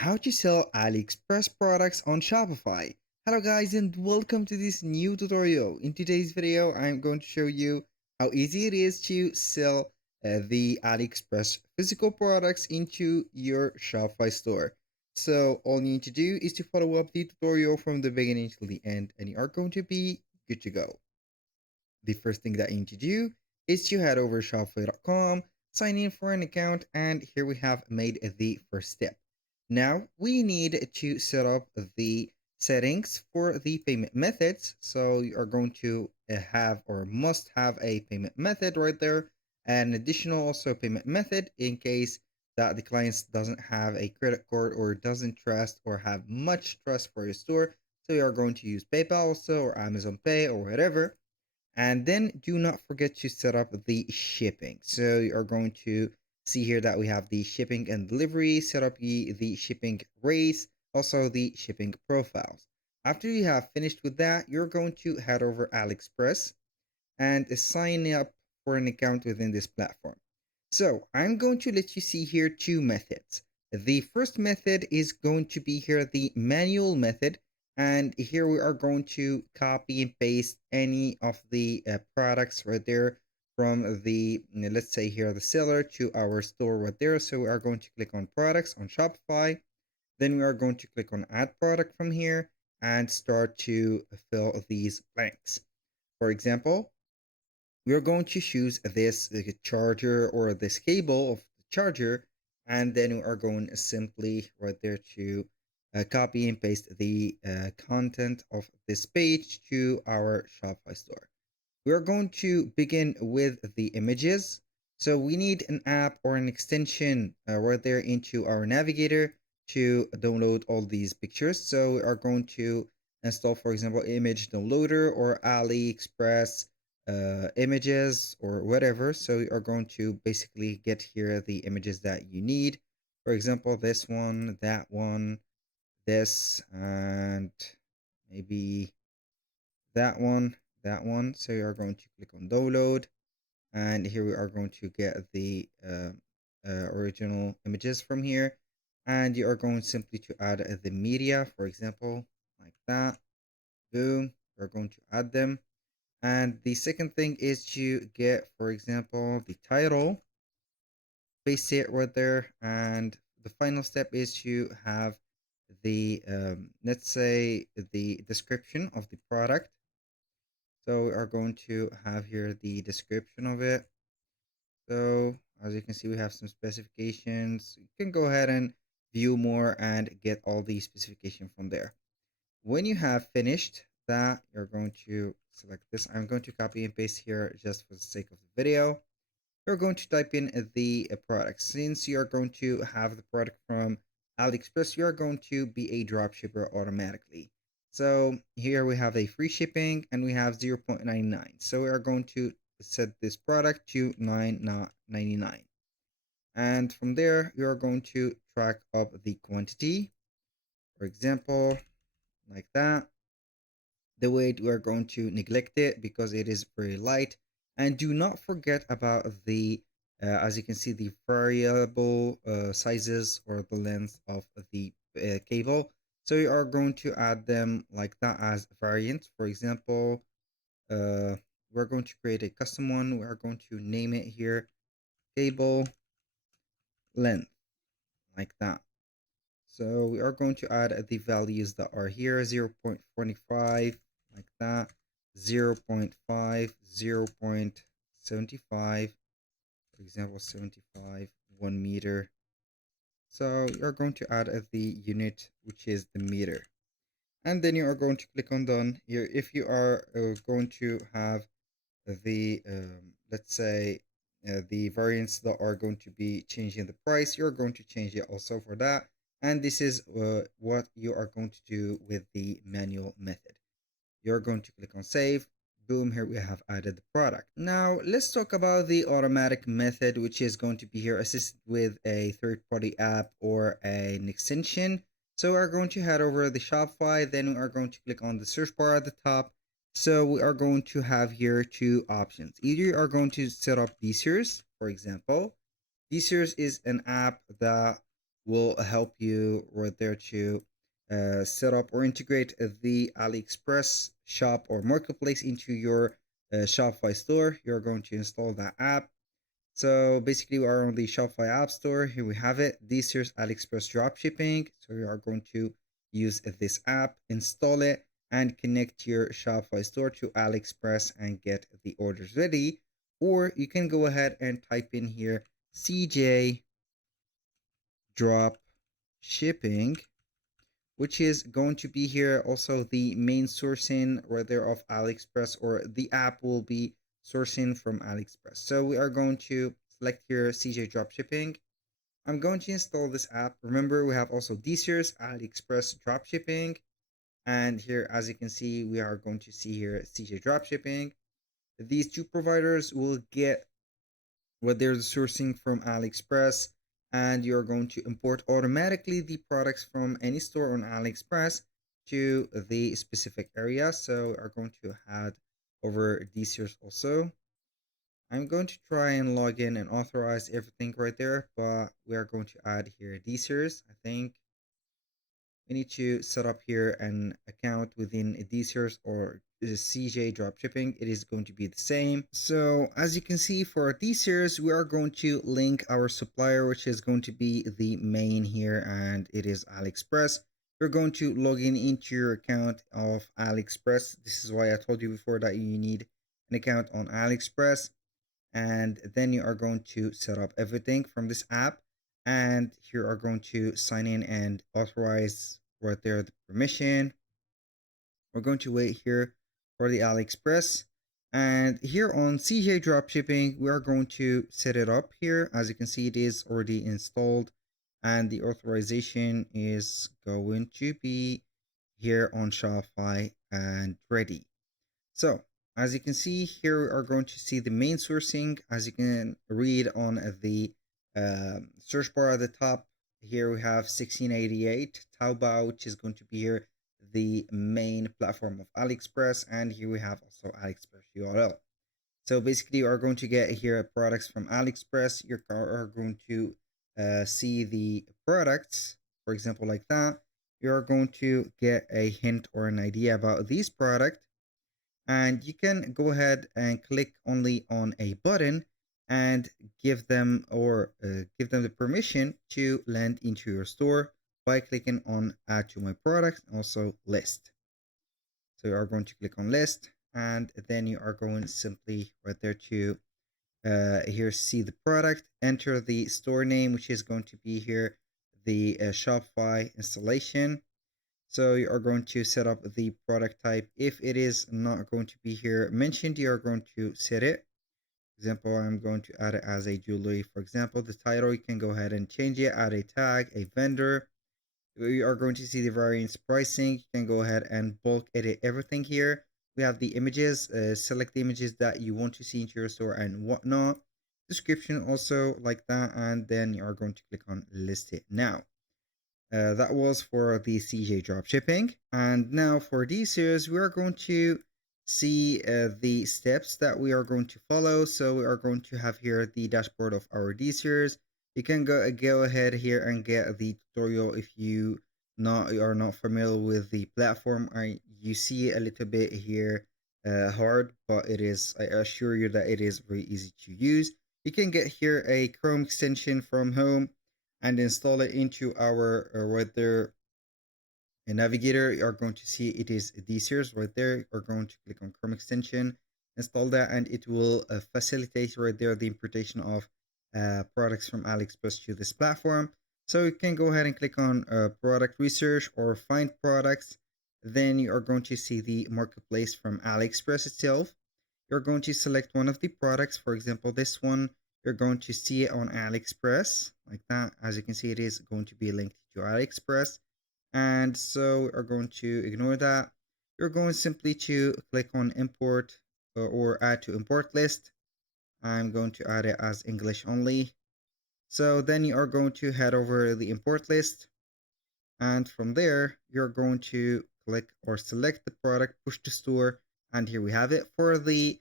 How to sell AliExpress products on Shopify. Hello guys and welcome to this new tutorial. In today's video, I'm going to show you how easy it is to sell the AliExpress physical products into your Shopify store. So all you need to do is to follow up the tutorial from the beginning till the end and you are going to be good to go. The first thing that you need to do is to head over to shopify.com, sign in for an account, and here we have made the first step. Now we need to set up the settings for the payment methods. So you are going to have or must have a payment method right there, an additional also payment method in case that the client doesn't have a credit card or doesn't trust or have much trust for your store. So you are going to use PayPal also or Amazon Pay or whatever. And then do not forget to set up the shipping. So you are going to see here that we have the shipping and delivery, set up the shipping rates, also the shipping profiles. After you have finished with that, you're going to head over AliExpress and sign up for an account within this platform. So I'm going to let you see here two methods. The first method is going to be here the manual method, and here we are going to copy and paste any of the products right there from the, let's say here, the seller to our store right there. So we are going to click on products on Shopify. Then we are going to click on add product from here and start to fill these blanks. For example, we are going to choose this charger or this cable of the charger, and then we are going simply right there to copy and paste the content of this page to our Shopify store. We are going to begin with the images. So we need an app or an extension right there into our navigator to download all these pictures. So we are going to install, for example, image downloader or AliExpress images or whatever. So we are going to basically get here the images that you need. For example, this one, that one, this, and maybe that one, that one. So you are going to click on download, and here we are going to get the original images from here, and you are going simply to add the media, for example, like that. Boom, we're going to add them. And the second thing is to get, for example, the title, paste it right there, and the final step is to have the let's say the description of the product. So we are going to have here the description of it. So as you can see, we have some specifications. You can go ahead and view more and get all the specification from there. When you have finished that, you're going to select this. I'm going to copy and paste here just for the sake of the video. You're going to type in the product. Since you're going to have the product from AliExpress, you're going to be a drop shipper automatically. So here we have a free shipping and we have 0.99. So we are going to set this product to $9.99. And from there, you are going to track up the quantity. For example, like that. The weight, we are going to neglect it because it is very light. And do not forget about the as you can see, the variable sizes or the length of the cable. So you are going to add them like that as variants. For example, we're going to create a custom one. We are going to name it here cable length, like that. So we are going to add the values that are here, 0.25, like that, 0.5, 0.75, for example, 75, 1 meter. So you're going to add the unit, which is the meter. And then you are going to click on done. Here, if you are going to have the, let's say, the variants that are going to be changing the price, you're going to change it also for that. And this is what you are going to do with the manual method. You're going to click on save. Boom, here we have added the product. Now let's talk about the automatic method, which is going to be here assisted with a third-party app or an extension. So we're going to head over the Shopify, then we are going to click on the search bar at the top. So we are going to have here two options. Either you are going to set up DSers, for example. DSers is an app that will help you right there to set up or integrate the AliExpress shop or marketplace into your Shopify store. You're going to install that app. So basically, we are on the Shopify App Store. Here we have it. This here's AliExpress dropshipping. So we are going to use this app, install it, and connect your Shopify store to AliExpress and get the orders ready. Or you can go ahead and type in here CJ drop shipping, which is going to be here also the main sourcing rather of AliExpress, or the app will be sourcing from AliExpress. So we are going to select here CJ Dropshipping. I'm going to install this app. Remember, we have also this year's AliExpress Dropshipping. And here, as you can see, we are going to see here CJ Dropshipping. These two providers will get what they're sourcing from AliExpress, and you're going to import automatically the products from any store on AliExpress to the specific area. So we are going to add over these here also. I'm going to try and log in and authorize everything right there, but we are going to add here these here. I think we need to set up here an account within Adhesives or CJ Dropshipping. It is going to be the same. So as you can see, for Adhesives, we are going to link our supplier, which is going to be the main here, and it is AliExpress. You're going to log in into your account of AliExpress. This is why I told you before that you need an account on AliExpress. And then you are going to set up everything from this app, and here are going to sign in and authorize right there the permission. We're going to wait here for the AliExpress, and here on CJ Dropshipping we are going to set it up here. As you can see, it is already installed, and the authorization is going to be here on Shopify and ready. So as you can see here, we are going to see the main sourcing. As you can read on the search bar at the top, here we have 1688 Taobao, which is going to be here the main platform of AliExpress, and here we have also AliExpress URL. So basically, you are going to get here products from AliExpress. You are going to see the products, for example, like that. You are going to get a hint or an idea about this product, and you can go ahead and click only on a button and give them the permission to land into your store by clicking on add to my products, and also list. So you are going to click on list, and then you are going simply right there to here see the product, enter the store name, which is going to be here the Shopify installation. So you are going to set up the product type. If it is not going to be here mentioned, you are going to set it. For example, I'm going to add it as a jewelry. For example, the title, you can go ahead and change it, add a tag, a vendor. We are going to see the variance pricing. You can go ahead and bulk edit everything here. We have the images, select the images that you want to see into your store and whatnot. Description also like that, and then you are going to click on list it now. That was for the CJ dropshipping. And now for this series, we are going to see the steps that we are going to follow. So we are going to have here the dashboard of our D series. You can go ahead here and get the tutorial if you are not familiar with the platform. You see a little bit here hard, but it is, I assure you that it is very easy to use. You can get here a Chrome extension from home and install it into our right there navigator. You are going to see it is this here right there. You're going to click on Chrome extension, install that, and it will facilitate right there the importation of products from AliExpress to this platform. So you can go ahead and click on product research or find products. Then you are going to see the marketplace from AliExpress itself. You're going to select one of the products. For example, this one, you're going to see it on AliExpress like that. As you can see, it is going to be linked to AliExpress. And so we're going to ignore that. You're going simply to click on import or add to import list. I'm going to add it as English only. So then you are going to head over the import list. And from there, you're going to click or select the product, push to store, and here we have it. For the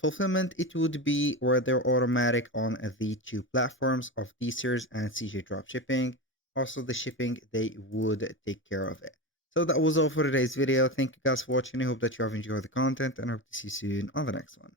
fulfillment, it would be rather automatic on the two platforms of D-Series and CJ Dropshipping. Also the shipping, they would take care of it. So that was all for today's video. Thank you guys for watching. I hope that you have enjoyed the content and I hope to see you soon on the next one.